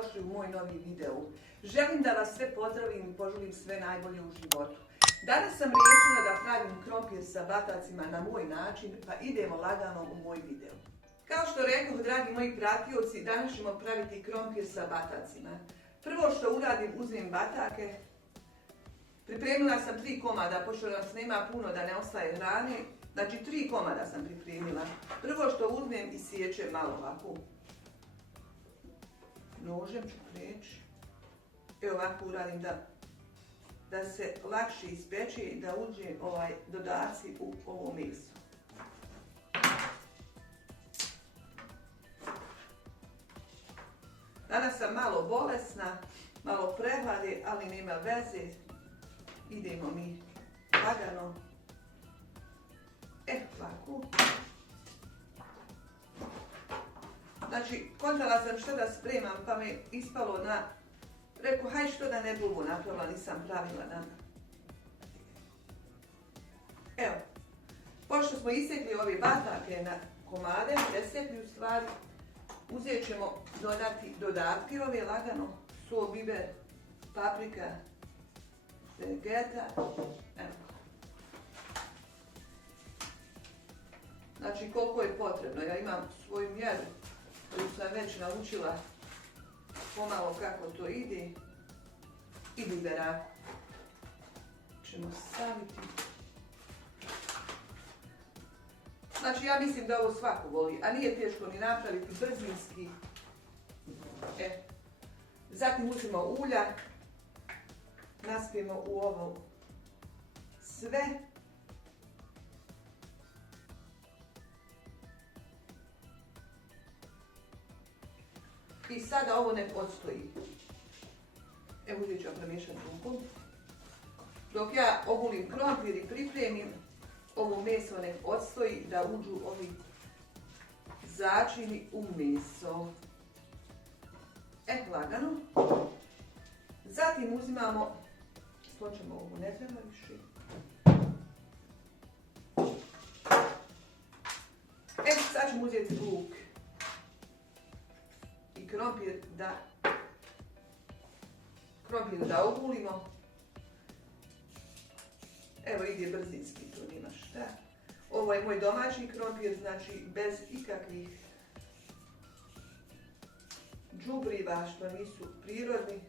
dobrodošli u moj novi video. Želim da vas sve pozdravim i poželim sve najbolje u životu. Danas sam riješila da pravim krompir sa batacima na moj način, pa idemo lagano u moj video. Kao što rekoh, dragi moji pratioci, danas ćemo praviti krompir sa batacima. Prvo što uradim, uzmem batake. Pripremila sam 3 komada, pošto nas nema puno da ne ostaje hrane. Znači 3 komada sam pripremila. Prvo što uzmem i siječem malo ovako. Nožem ću preći. Evo ovako uradim da se lakše ispeče i da uđe dodaci u ovo meso. Danas sam malo bolesna, malo prehlade, ali nema veze. Idemo mi lagano. Ovako. Znači, kontala sam što da spremam, pa me ispalo na... Reku, haj što da ne bubu napravila, nisam pravila na... Evo, pošto smo isekli ove batake na komade, presekli u stvari, uzet ćemo dodati dodatke ove lagano, sol, biber, paprika, vegeta, evo. Znači koliko je potrebno, ja imam svoju mjeru koju sam već naučila pomalo kako to ide i bibera ćemo staviti. Znači ja mislim da ovo svako voli, a nije teško ni napraviti, brzinski. Zatim uzmemo ulja, naspijemo u ovo sve. I sada ovo ne odstoji. Evo uzet ću ja premiješati rukom. Dok ja ogulim krompir i pripremim, ovo meso nek odstoji da uđu ovi začini u meso. Lagano. Zatim uzimamo, sločemo ovo, ne treba više. Sad ćemo uzeti luk i krompir da ogulimo. Evo ide brzinski, to nema šta. Ovo je moj domaći krompir, znači bez ikakvih đubriva što nisu prirodni.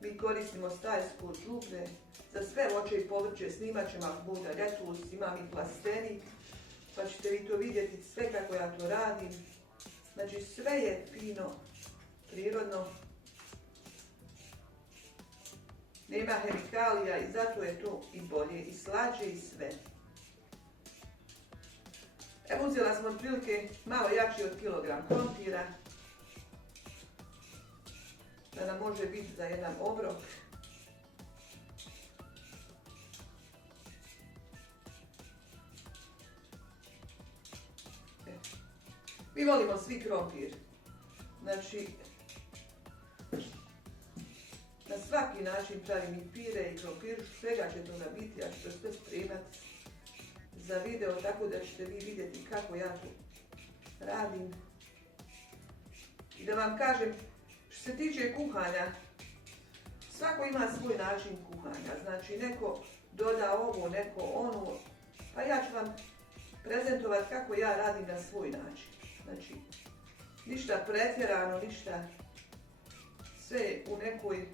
Mi koristimo stajsko đubre za sve voće i povrće, snimat ćemo ako bude ljetos, imam i plastenik, pa ćete vi to vidjeti sve kako ja to radim. Znači sve je fino, prirodno, nema hemikalija i zato je to i bolje, i slađe i sve. Evo uzela sam otprilike malo jači od kilogram krompira, da nam može biti za jedan obrok. Mi volimo svi krompir. Znači, na svaki način pravim i pire i krompir, svega će toga biti, ja ću to sve spremati za video, tako da ćete vi vidjeti kako ja to radim. I da vam kažem, što se tiče kuhanja, svako ima svoj način kuhanja, znači neko doda ovo, neko ono, pa ja ću vam prezentovati kako ja radim na svoj način. Znači, ništa pretjerano, ništa, sve u nekoj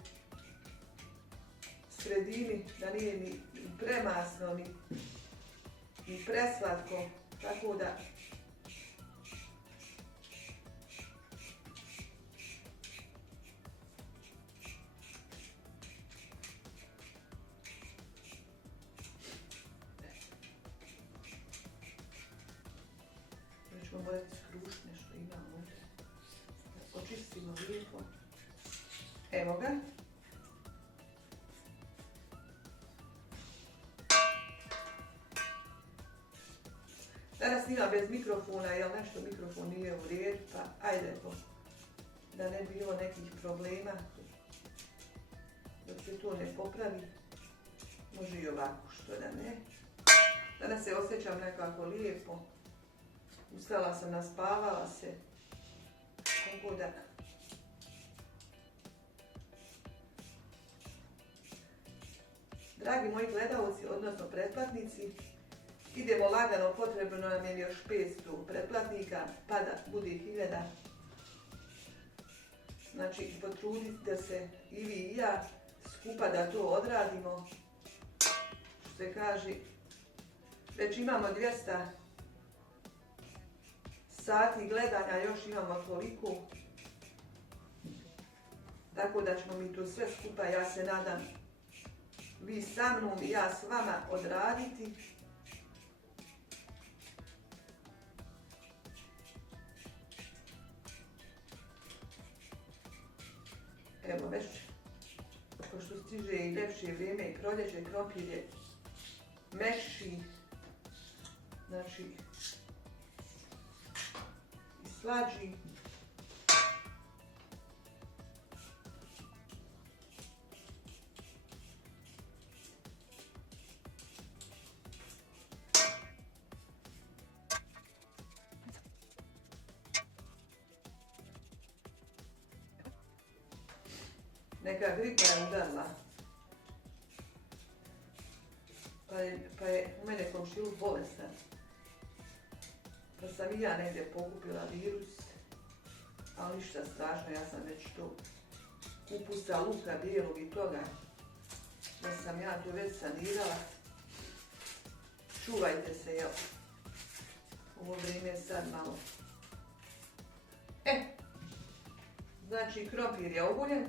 sredini, da nije ni premasno, ni preslatko, tako da ćemo morati skrušiti nešto imamo ovdje. Očistimo lijepo. Evo ga. Danas snimam bez mikrofona, jer nešto mikrofon nije u redu, pa ajde da ne bi bilo nekih problema. Dok se to ne popravi, može i ovako, što da ne. Danas se osjećam nekako lijepo. Ustala sam, naspavala se. Tako da Dragi moji gledalci, odnosno pretplatnici, idemo lagano, potrebno nam je još 500 pretplatnika, pa da bude 1000. Znači, potrudite se i vi i ja skupa da to odradimo. Što se kaže, već imamo 200 sati gledanja, još imamo toliko. Tako da ćemo mi to sve skupa, ja se nadam, vi sa mnom i ja s vama odraditi. Evo već, pošto stiže i ljepše vrijeme i proljeće, krompir je mekši, znači i slađi. Neka gripa je udarila, pa je u mene komšiluk bolestan, pa sam i ja negdje pokupila virus, ali ništa strašno, ja sam već to kupusa luka bijelog i toga, da sam ja to već sanirala. Čuvajte se, jel? Ovo vrijeme je sad malo. Znači krompir je oguljen.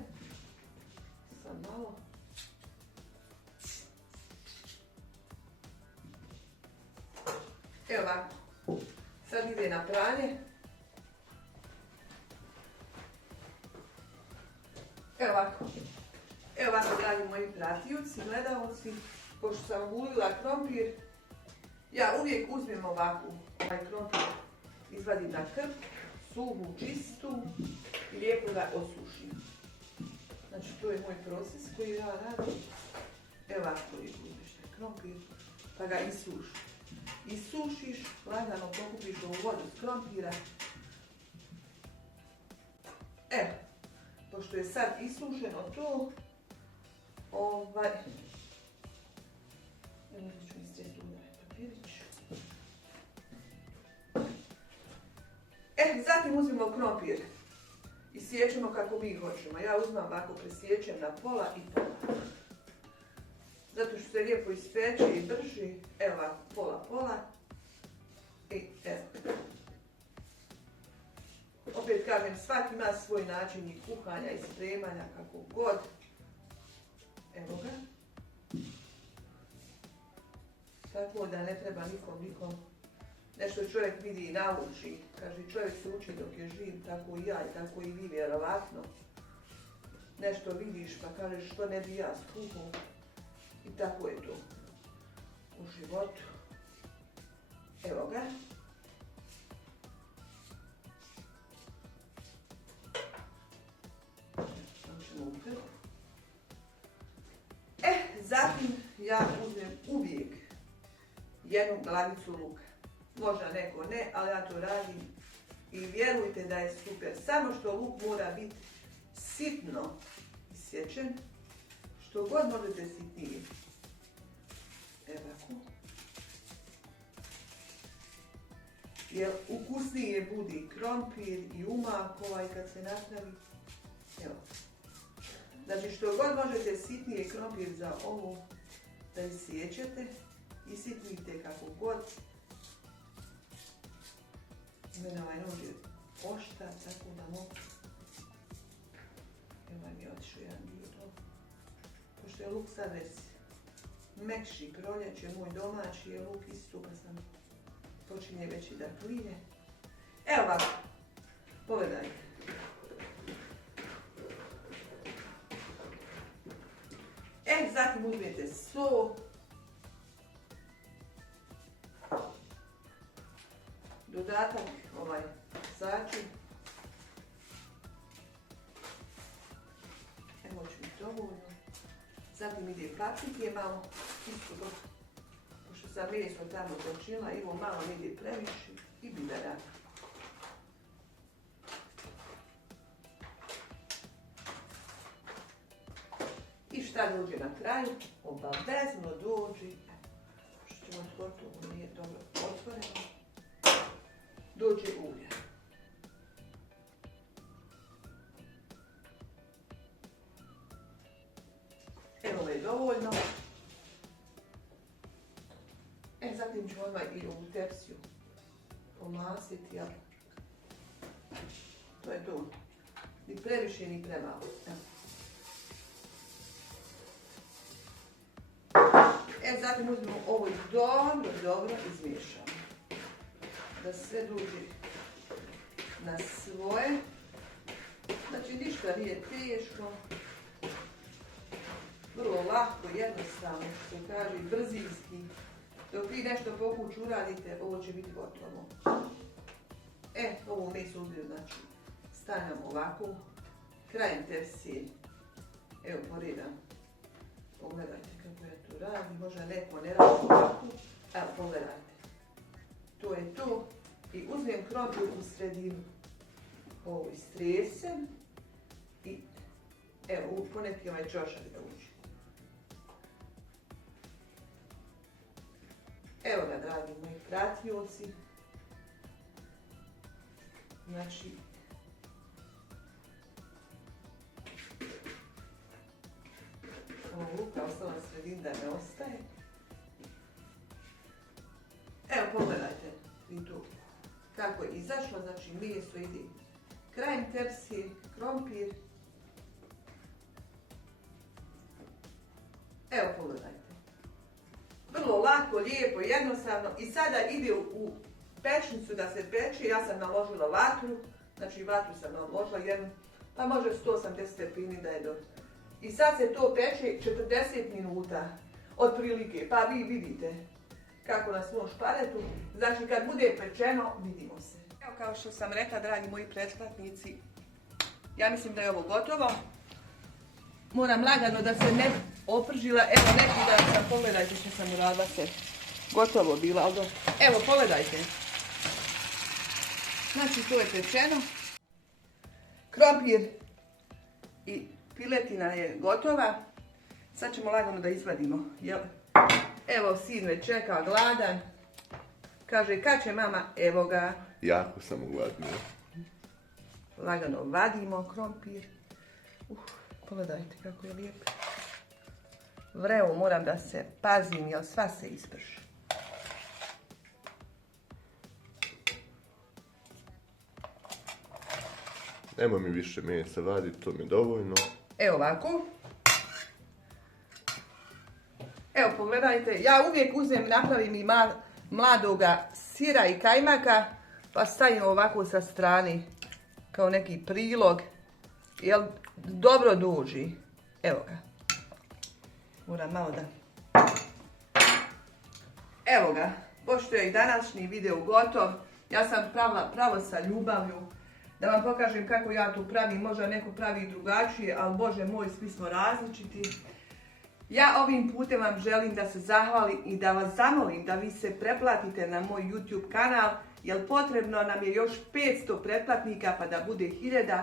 Malo. Evo ovako, sad ide na pranje. Evo ovako, dragi moji pratioci, gledalci, pošto sam ogulila krompir, ja uvijek uzmem ovako, ovaj krompir izvadim na krp, suhu, čistu i lijepo ga osušim. Znači, to je moj proces koji ja radim. Evo ovako uzmeš taj krompir, pa ga isušiš. Isušiš, lagano pokupiš ovu vodu s krompira. Evo, pošto je sad isušeno to, evo ću istjeti ovaj papirić. Zatim uzmemo krompir. I sjećemo kako mi hoćemo. Ja uzmem ovako, presjećem na pola i pola. Zato što se lijepo ispeče i brži. Evo ovako, pola. I evo. Opet kažem, svaki ima svoj način i kuhanja i spremanja, kako god. Evo ga. Tako da ne treba nikom. Nešto čovjek vidi i nauči. Kaže, čovjek se uči dok je živ, tako i ja i tako i vi, vjerovatno. Nešto vidiš pa kažeš što ne bi ja skuhao. I tako je to u životu. Evo ga. Zatim ja uzmem uvijek jednu glavicu luka. Možda neko ne, ali ja to radim i vjerujte da je super. Samo što luk mora biti sitno isječen, što god možete sitnije. Evo ovako. Jer ukusnije budi krompir i umak kad se napravi. Evo. Znači što god možete sitnije krompir za ovo da isječete i sitnite kako god. Mene ovaj nož je oštar, tako da mogu. Evo mi je otišao jedan dio to. Pošto je luk sad već mekši, proljeće, moj domaći je luk isto, pa sam počinje već i da kline. Evo ovako, pogledajte. Zatim uzmete so. Dodatak, začin. Evo ću mi dovoljno. Zatim ide paprike malo. Isto dok, pošto sam meso tamo točila, evo malo mi ide previše i bibera. šta dođe na kraju? Obavezno dođe, što ćemo otvoriti, ovo nije dobro otvoreno, dođe ulje. Evo je dovoljno. Zatim ću odmah i ovu tepsiju pomasiti, jel? To je to. Ni previše, ni premalo. Zatim uzmemo ovo i dobro izmiješamo. Da sve dođe na svoje. Znači ništa nije teško. Vrlo lako, jednostavno, što se kaže, brzinski. Dok vi nešto po kući uradite, ovo će biti gotovo. Ovo meso uzmem, znači, stavljam ovako, krajem tepsije, evo poredam. Pogledajte kako ja to radim, možda neko ne radi ovako, evo pogledajte. To je to i uzmem krompir u sredinu, ovo istresem i evo poneki ovaj čošak da uđe. Evo ga, dragi moji pratioci. Znači, ovo luka ostala sredin da ne ostaje. Evo, pogledajte vi tu kako je izašlo, znači meso ide krajem tepsije, krompir. Evo, pogledajte. Vrlo lako, lijepo, jednostavno i sada ide u pečnicu da se peče. Ja sam naložila vatru, znači vatru sam naložila jednu, pa može 180 stepeni da je dobro. I sad se to peče 40 minuta, otprilike, pa vi vidite kako na svom šparetu. Znači kad bude pečeno, vidimo se. Evo kao što sam rekla, dragi moji pretplatnici, ja mislim da je ovo gotovo. Moram lagano da se ne opržila, evo neki da sam, pogledajte što sam uradila se. Gotovo bila, ali evo pogledajte. Znači to je pečeno. Krompir i piletina je gotova. Sad ćemo lagano da izvadimo. Evo sin već čeka gladan. Kaže kad će mama, evo ga. Jako sam gladnio. Lagano vadimo krompir. Pogledajte kako je lijepo. Vreo moram da se pazim jer sva se isprši. Nema mi više mesa vaditi, to mi je dovoljno. Evo ovako. Evo pogledajte, ja uvijek uzmem, napravim i mladoga sira i kajmaka, pa stavim ovako sa strane kao neki prilog, jel dobro duži. Evo ga. Moram malo da... Evo ga, pošto je i današnji video gotov, ja sam pravo sa ljubavlju da vam pokažem kako ja to pravim, možda neko pravi drugačije, ali Bože moj, svi smo različiti. Ja ovim putem vam želim da se zahvalim i da vas zamolim da vi se pretplatite na moj YouTube kanal, jer potrebno nam je još 500 pretplatnika pa da bude 1000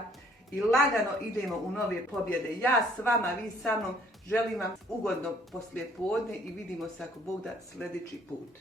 i lagano idemo u nove pobjede. Ja s vama, vi sa mnom, želim vam ugodno poslijepodne i vidimo se ako Bog da sljedeći put.